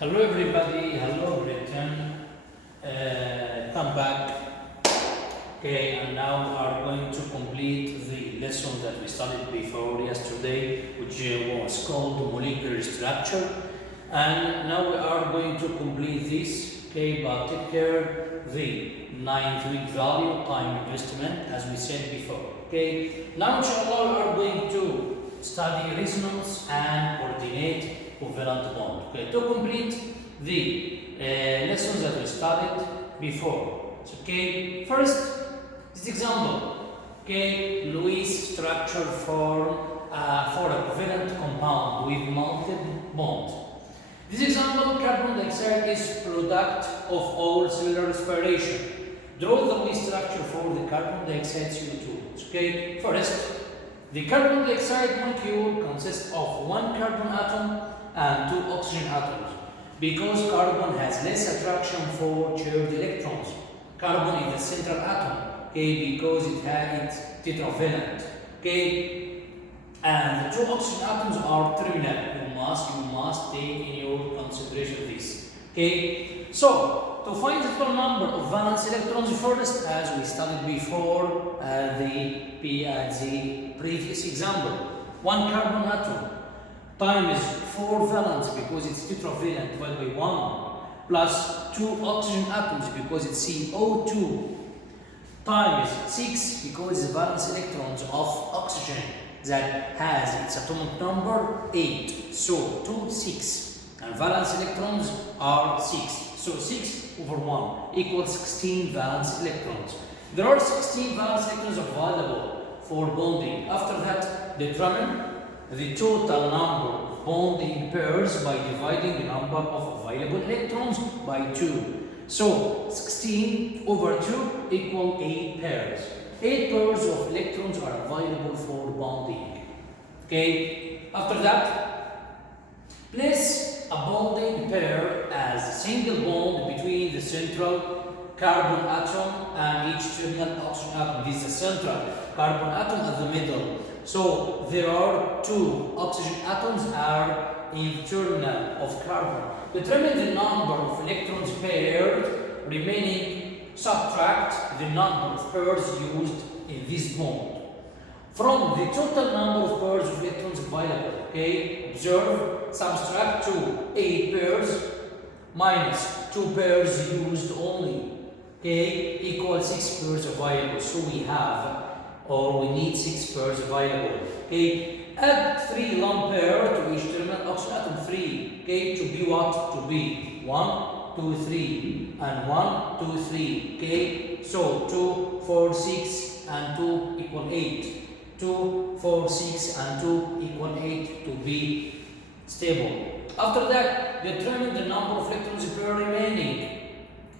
Hello everybody, hello Britain. Come back. Okay, and now we are going to complete the lesson that we studied before yesterday, which was called molecular structure. And now we are going to complete this. Okay, but take care the 9th week value time investment as we said before. Okay, now inshallah we are going to study resonance and coordinate covalent bond. Okay, to complete the lessons that we studied before. So, okay, first this example. Okay, Lewis structure for a covalent compound with multiple bonds. This example, carbon dioxide is product of all cellular respiration. Draw the Lewis structure for the carbon dioxide CO2. Okay, first, the carbon dioxide molecule consists of one carbon atom and two oxygen atoms. Because carbon has less attraction for shared electrons. Carbon is the central atom, okay, because it's tetravalent, okay, and the two oxygen atoms are terminal. You must take in your consideration this, okay. So to find the total number of valence electrons first, as we studied before, the previous example, one carbon atom times 4 valence because it's tetravalent divided by 1 plus 2 oxygen atoms because it's CO2 times 6 because it's valence electrons of oxygen that has its atomic number 8. So 2, 6 and valence electrons are 6. So 6 over 1 equals 16 valence electrons. There are 16 valence electrons available for bonding. After that, determine the total number of bonding pairs by dividing the number of available electrons by 2. So 16 over 2 equal 8 pairs. 8 pairs of electrons are available for bonding. Okay. After that, place a bonding pair as a single bond between the central carbon atom and each terminal oxygen atom. This is the central carbon atom at the middle. So there are 2 oxygen atoms are in the terminal of carbon. Determine the number of electrons paired remaining. Subtract the number of pairs used in this bond from the total number of pairs of electrons available. Okay, observe, subtract 2, 8 pairs minus 2 pairs used only. Okay, equals 6 pairs available. So we have, or we need 6 pairs available. Okay, add 3 lone pair to each terminal oxygen atom 3. Okay, to be what? To be 1, 2, 3 and 1, 2, 3. Okay, so 2, 4, 6 and 2 equal 8. 2, 4, 6 and 2 equal 8 to be stable. After that, determine the number of electrons per remaining.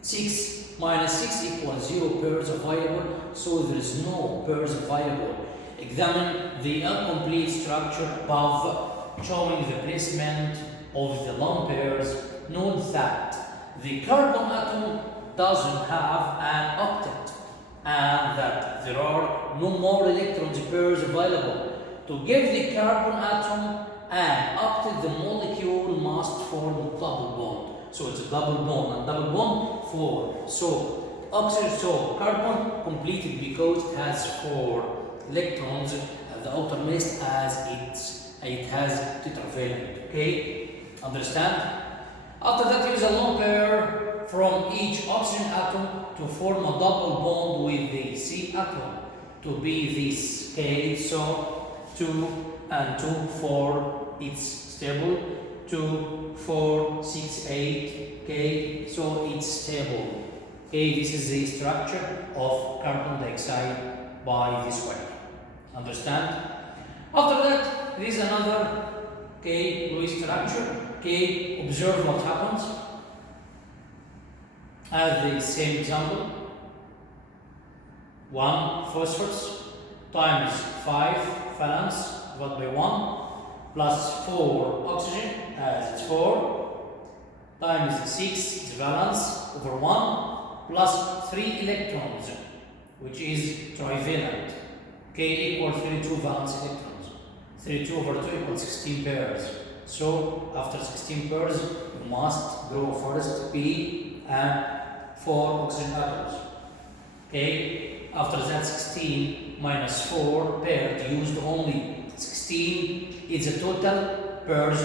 6 minus 6 equals 0 pairs available, so there is no pairs available. Examine the incomplete structure above, showing the placement of the lone pairs. Note that the carbon atom doesn't have an octet and that there are no more electrons pairs available. To give the carbon atom an octet, the molecule must form a double bond. So it's a double bond, and double bond 4. So oxygen, so carbon completed because it has 4 electrons at the outermost as it has tetravalent. Okay, understand? After that, use a lone pair from each oxygen atom to form a double bond with the C atom to be this. Okay, so 2 and 2, 4, it's stable. 2, 4, 6, 8. Okay, so it's stable. Okay, this is the structure of carbon dioxide by this way. Understand? After that, there is another Lewis structure. Okay, observe what happens. As the same example, 1 phosphorus times 5 valence divided by 1 plus 4 oxygen as it's 4 times 6 is valence over 1 plus 3 electrons, which is trivalent. Okay, equals 32 valence electrons. 32 over 2 equals 16 pairs. So after 16 pairs, you must draw first P and 4 oxygen atoms. Okay, after that 16 minus 4 pairs used only 16 is a total pairs.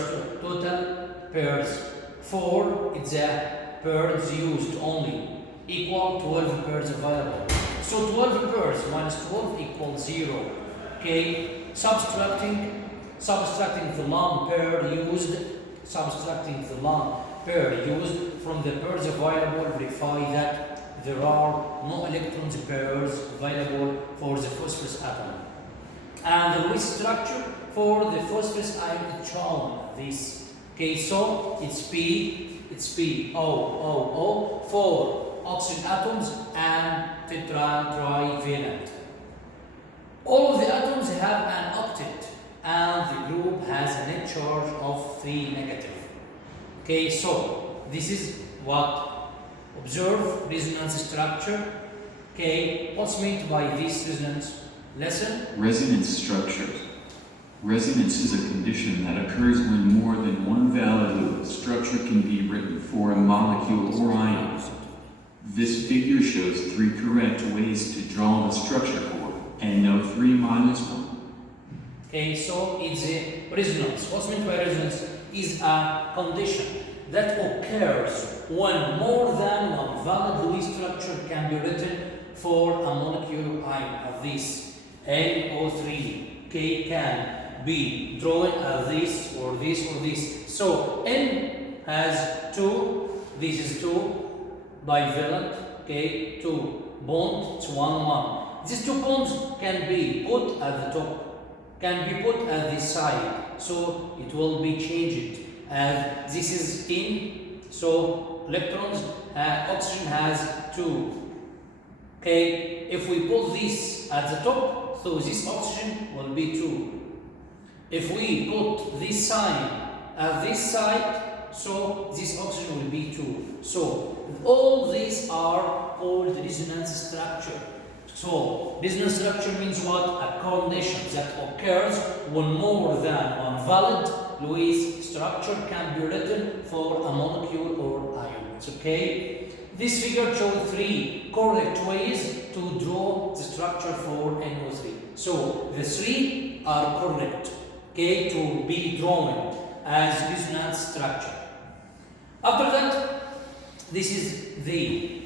4 is a pairs used only, equal 12 pairs available. So 12 pairs minus 12 equals 0. Okay, subtracting the lone pair used, from the pairs available, verify that there are no electrons pairs available for the phosphorus atom. And the Lewis structure for the phosphorus ion is shown this. Okay, so it's P O O O, 4 oxygen atoms and trivalent. All of the atoms have an octet and the group has a net charge of 3 negative. Okay, so this is what observe resonance structure. Okay, what's meant by this resonance lesson? Resonance structures. Resonance is a condition that occurs when more than one valid Lewis structure can be written for a molecule or ion. This figure shows 3 correct ways to draw the structure for and no 3 minus 1. Okay, so it's a resonance. What's meant by resonance is a condition that occurs when more than one valid Lewis structure can be written for a molecule or ion of this NO3. Okay, can be drawn as this or this or this. So N has 2, this is 2 bivalent, okay, 2 bond, it's 1. These 2 bonds can be put at the top, can be put at the side, so it will be changed as this is in, so electrons, oxygen has 2. Okay, if we put this at the top, so this oxygen will be 2. If we put this sign at this side, so this oxygen will be 2. So all these are called resonance structure. So resonance structure means what? A condition that occurs when more than one valid Lewis structure can be written for a molecule or ion. Okay? This figure shows 3 correct ways to draw the structure for NO3. So the 3 are correct, okay, to be drawn as resonance structure. After that, this is the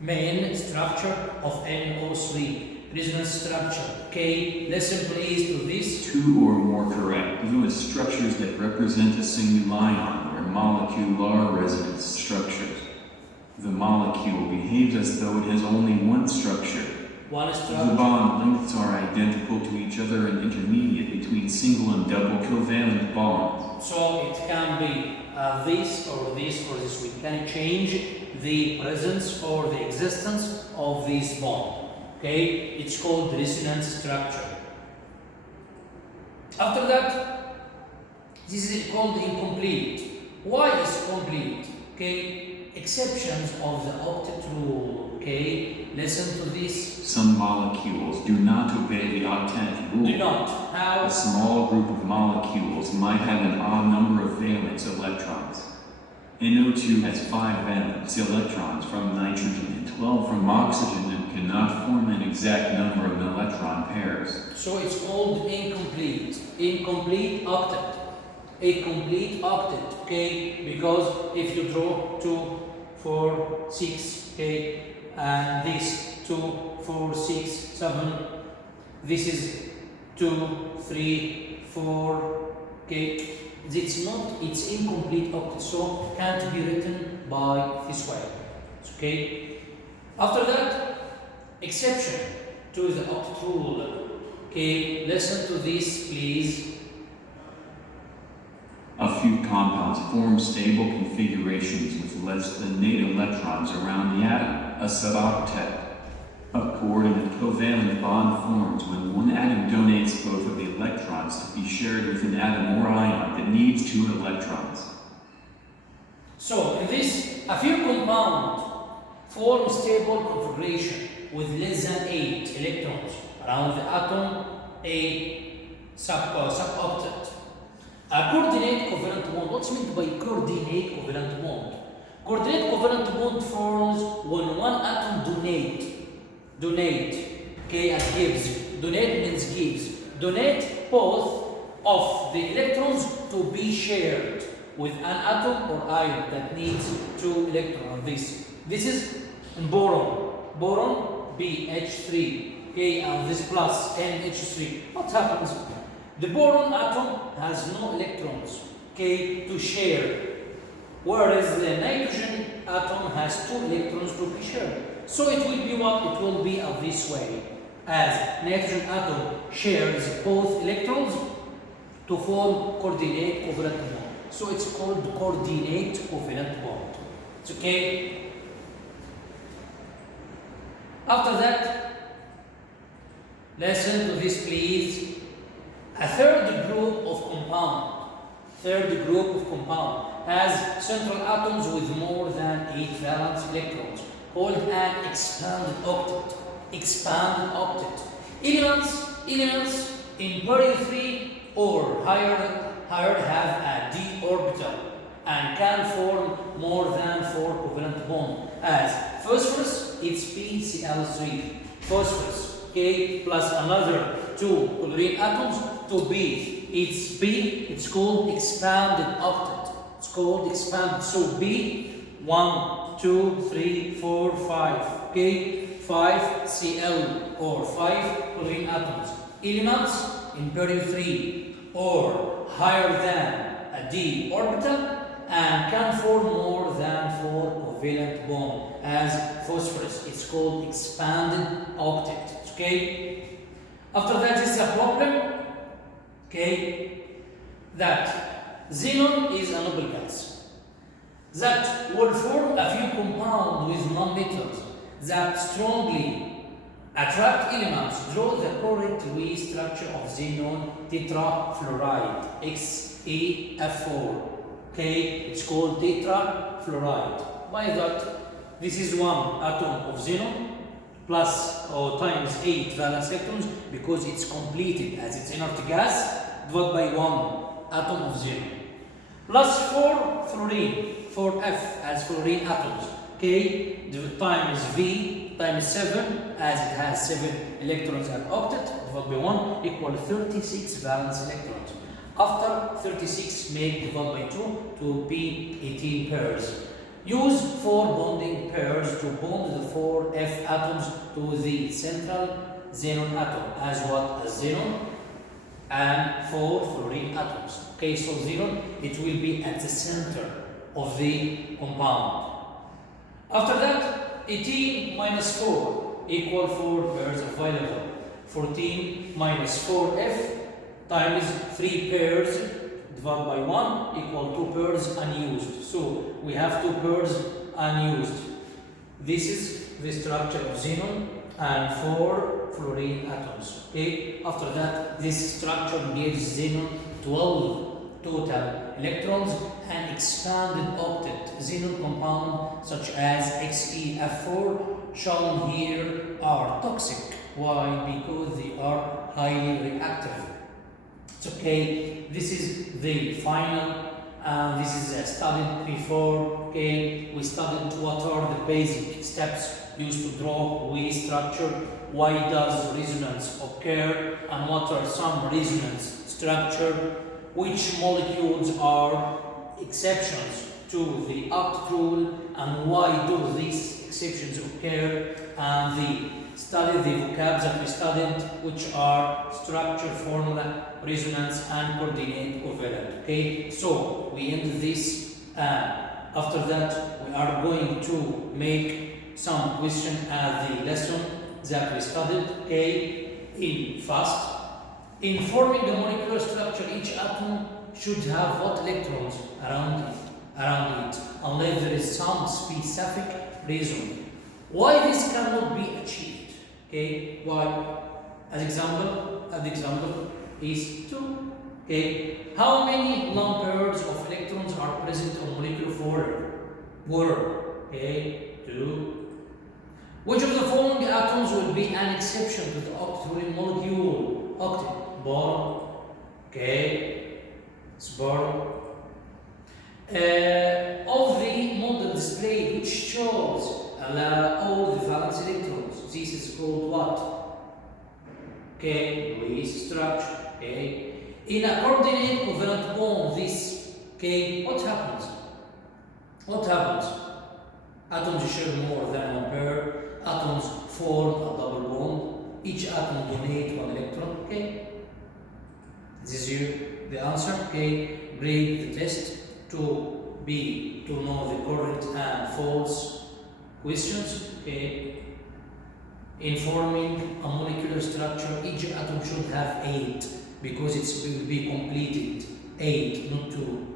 main structure of NO3, resonance structure. Okay, listen please to this. 2 or more correct Lewis structures that represent a single ion or molecular resonance structures. The molecule behaves as though it has only one structure. The bond lengths are identical to each other and intermediate between single and double covalent bonds. So it can be this or this or this. We can change the presence or the existence of this bond. Okay, it's called resonance structure. After that, this is called incomplete. Why is complete? Okay, exceptions of the octet rule. Okay, listen to this. Some molecules do not obey the octet rule. Do not. How? A small group of molecules might have an odd number of valence electrons. NO2 has 5 valence electrons from nitrogen and 12 from oxygen and cannot form an exact number of electron pairs. So it's called incomplete. Incomplete octet. A complete octet, okay? Because if you draw 2, 4, 6, okay, and this 2, 4, 6, 7, this is 2, 3, 4, okay? It's incomplete octet, so can't be written by this way. Okay. After that, exception to the octet rule. Okay, listen to this, please. A few compounds form stable configurations with less than 8 electrons around the atom, a suboctet. A coordinate covalent bond forms when one atom donates both of the electrons to be shared with an atom or ion that needs 2 electrons. So in this, a few compounds form stable configuration with less than 8 electrons around the atom, a suboctet. A coordinate covalent bond. What's meant by coordinate covalent bond? Coordinate covalent bond forms when one atom donate, okay, and gives. Donate means gives. Donate both of the electrons to be shared with an atom or ion that needs 2 electrons. This is in boron. Boron BH3, okay, and this plus NH3. What happens? The boron atom has no electrons, okay, to share, whereas the nitrogen atom has 2 electrons to be shared. So it will be what? It will be this way, as nitrogen atom shares both electrons to form coordinate covalent bond. So it's called coordinate covalent bond. It's okay. After that, listen to this please. A third group of compound has central atoms with more than 8 valence electrons, called an expanded octet. Elements in period 3 or higher have a d orbital and can form more than 4 covalent bonds. As phosphorus, it's PCl3. Phosphorus, okay, plus another 2 chlorine atoms to B. It's B, it's called expanded octet. It's called expanded. So B, 1, 2, 3, 4, 5. Okay, 5 Cl or 5 chlorine atoms. Elements in period 3 or higher than a d orbital and can form more than 4 covalent bonds. As phosphorus, it's called expanded octet. Okay. After that, this is a problem. Okay, that xenon is a noble gas that will form a few compounds with nonmetals that strongly attract elements. Draw the correct structure of xenon tetrafluoride, XeF4. Okay, it's called tetrafluoride. By that, this is one atom of xenon plus or times 8 valence electrons because it's completed as its inert gas divided by 1 atom of xenon. Plus 4 fluorine, 4F as fluorine atoms. Okay, times V times 7 as it has 7 electrons at octet divided by 1 equal 36 valence electrons. After 36 make divided by 2 to be 18 pairs. Use 4 bonding pairs to bond the 4 F atoms to the central xenon atom as what? As xenon and 4 fluorine atoms. Okay, so xenon, it will be at the center of the compound. After that, 18 minus 4 equal 4 pairs available. 14 minus 4F times 3 pairs divided by 1 equal 2 pairs unused. So we have 2 pairs unused. This is the structure of xenon and 4 fluorine atoms. Okay. After that, this structure gives xenon 12 total electrons and expanded octet xenon compound such as XeF4 shown here are toxic. Why? Because they are highly reactive. It's okay. This is the final. This is studied before. Okay, we studied what are the basic steps used to draw wave structure. Why does resonance occur, and what are some resonance structure? Which molecules are exceptions to the oct rule, and why do these exceptions occur? And study the vocabs that we studied, which are structure, formula, resonance, and coordinate covalent. Okay, so we end this. After that, we are going to make some question as the lesson that we studied. Okay, in fast. In forming the molecular structure, each atom should have what electrons around it, unless there is some specific reason why this cannot be achieved. Okay, why? An example is 2. Okay, how many lone pairs of electrons are present on molecular water? Okay, 2. Which of the following atoms will be an exception to the octet molecule? Octet, boron. Okay, Sperm. Of the model displayed which shows all the valence electrons, this is called what? Okay, Lewis structure. Okay, in a coordinate covalent bond, this, okay, what happens? What happens? Atoms share more than one pair. Atoms form a double bond. Each atom donates one electron. Okay, this is the answer. Okay, grade the test to know the correct and false questions. Okay, in forming a molecular structure, each atom should have 8 because it will be completed. 8, not 2.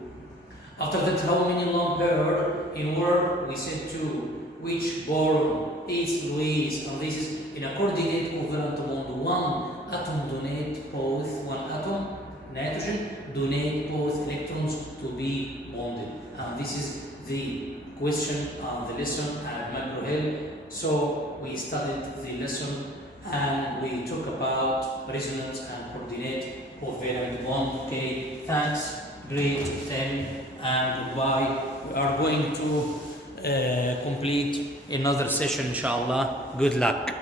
After that, how many lone pair in word? We said 2. Which boron? 8 Louise, and this is in a coordinate covalent bond. One atom donate both, one atom nitrogen donate both electrons to be bonded. And this is the question and the lesson at Macro Hill. So we studied the lesson and we talk about resonance and coordinate covalent bond. Okay, thanks, grade 10, and goodbye. We are going to complete another session, inshallah. Good luck.